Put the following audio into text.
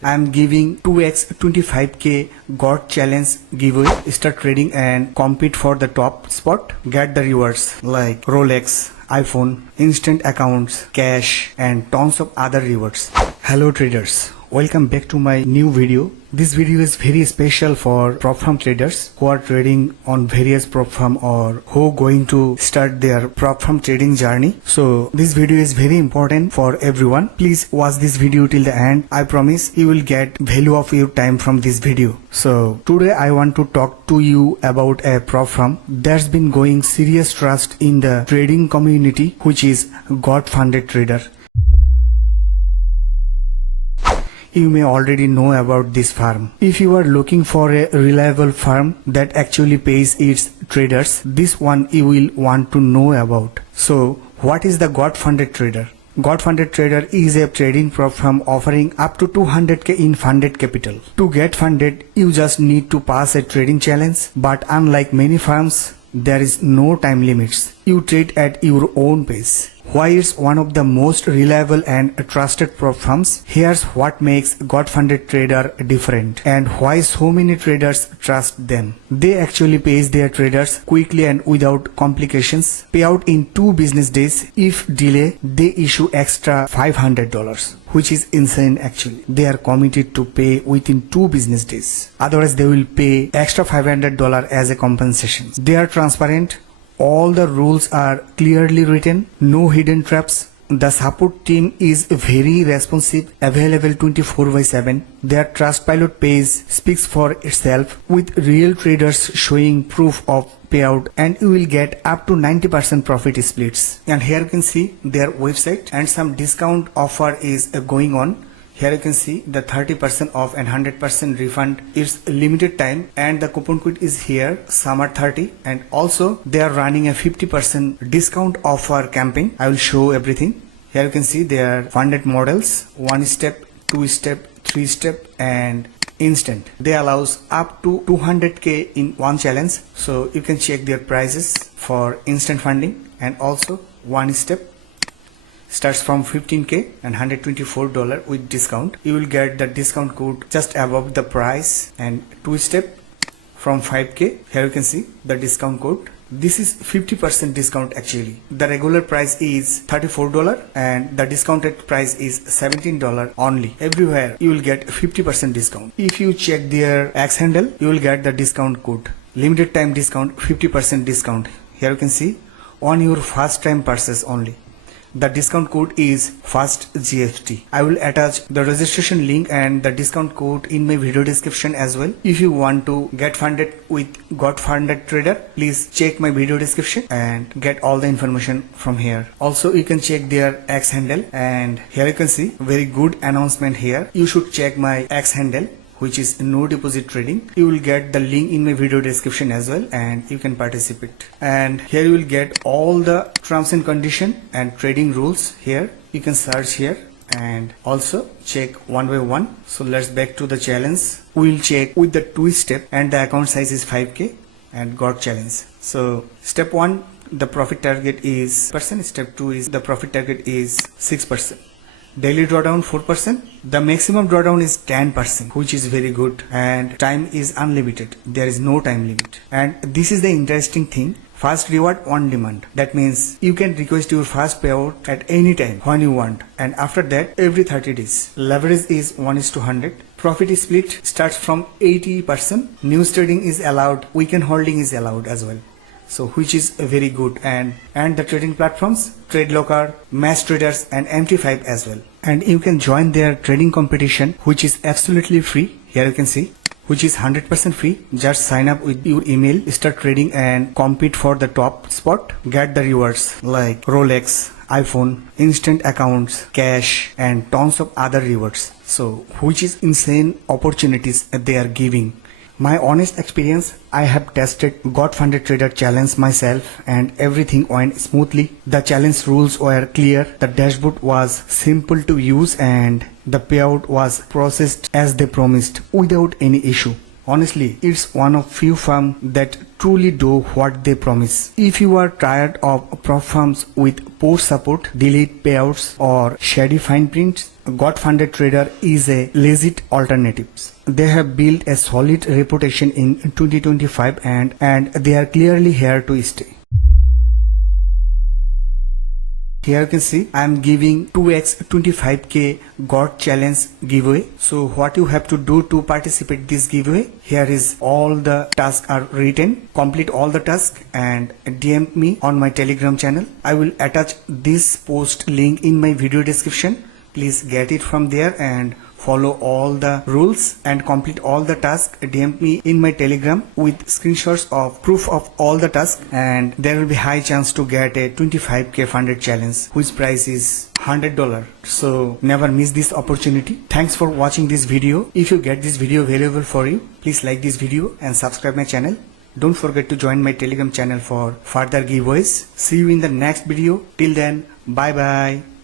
I am giving 2x 25k God challenge giveaway. Start trading and compete for the top spot. Get the rewards like Rolex, iPhone, instant accounts, cash and tons of other rewards. Hello traders, welcome back to my new video. This video is very special for prop firm traders who are trading on various prop firm or who going to start their prop firm trading journey. So this video is very important for everyone. Please watch this video till the end. I promise you will get value of your time from this video. So today I want to talk to you about a prop firm that's been going serious trust in the trading community, which is God funded trader. You may already know about this firm. If you are looking for a reliable firm that actually pays its traders, this one you will want to know about. So what is the God funded trader? God funded trader is a trading prop firm offering up to 200k in funded capital. To get funded, you just need to pass a trading challenge, but unlike many firms, there is no time limits. You trade at your own pace. Why it's one of the most reliable and trusted prop firms? Here's what makes God funded trader different and why so many traders trust them. They actually pay their traders quickly and without complications. Payout in 2 business days. If delay, they issue extra $500, which is insane actually. They are committed to pay within 2 business days. Otherwise, they will pay extra $500 as a compensation. They are transparent. All the rules are clearly written, no hidden traps. The support team is very responsive, available 24/7. Their Trustpilot page speaks for itself with real traders showing proof of payout, and you will get up to 90% profit splits. And here you can see their website and some discount offer is going on. Here you can see the 30% off and 100% refund. It's limited time and the coupon code is here, summer 30, and also they are running a 50% discount offer campaign. I will show everything. Here you can see their funded models, 1 step, 2 step, 3 step and instant. They allows up to 200k in one challenge. So you can check their prices for instant funding, and also 1 step starts from 15k and $124 with discount. You will get the discount code just above the price. And 2 step from 5k, here you can see the discount code. This is 50% discount actually. The regular price is $34 and the discounted price is $17 only. Everywhere you will get 50% discount. If you check their X handle, you will get the discount code. Limited time discount, 50% discount. Here you can see on your first time purchase only. The discount code is FIRSTGFT. I will attach the registration link and the discount code in my video description as well. If you want to get funded with God funded trader, please check my video description and get all the information from here. Also, you can check their X handle, and here you can see very good announcement here. You should check my X handle, which is no deposit trading. You will get the link in my video description as well, and you can participate. And here you will get all the terms and condition and trading rules here. You can search here and also check one by one. So let's back to the challenge. We will check with the 2 step and the account size is 5k and God challenge. So step 1, the profit target is %. Step 2 is the profit target is 6%. Daily drawdown 4%. The maximum drawdown is 10%, which is very good, and time is unlimited. There is no time limit. And this is the interesting thing. Fast reward on demand. That means you can request your fast payout at any time when you want, and after that every 30 days. Leverage is 1:100. Profit split starts from 80%. News trading is allowed. Weekend holding is allowed as well. So which is very good. And the trading platforms, Trade Locker, Match Traders and MT5 as well. And you can join their trading competition, which is absolutely free. Here you can see, which is 100% free. Just sign up with your email, start trading and compete for the top spot. Get the rewards like Rolex, iPhone, instant accounts, cash and tons of other rewards. So which is insane opportunities they are giving. My honest experience, I have tested God funded trader challenge myself and everything went smoothly. The challenge rules were clear, the dashboard was simple to use and the payout was processed as they promised without any issue. Honestly, it's one of few firms that truly do what they promise. If you are tired of prop firms with poor support, delayed payouts, or shady fine prints, God Funded Trader is a legit alternative. They have built a solid reputation in 2025 and they are clearly here to stay. Here you can see I am giving 2x 25k God challenge giveaway. So what you have to do to participate this giveaway, here is all the tasks are written. Complete all the tasks and DM me on my Telegram channel. I will attach this post link in my video description. Please get it from there and follow all the rules and complete all the tasks. DM me in my Telegram with screenshots of proof of all the tasks, and there will be high chance to get a 25k funded challenge whose price is $100. So never miss this opportunity. Thanks for watching this video. If you get this video valuable for you, please like this video and subscribe my channel. Don't forget to join my Telegram channel for further giveaways. See you in the next video. Till then, bye bye.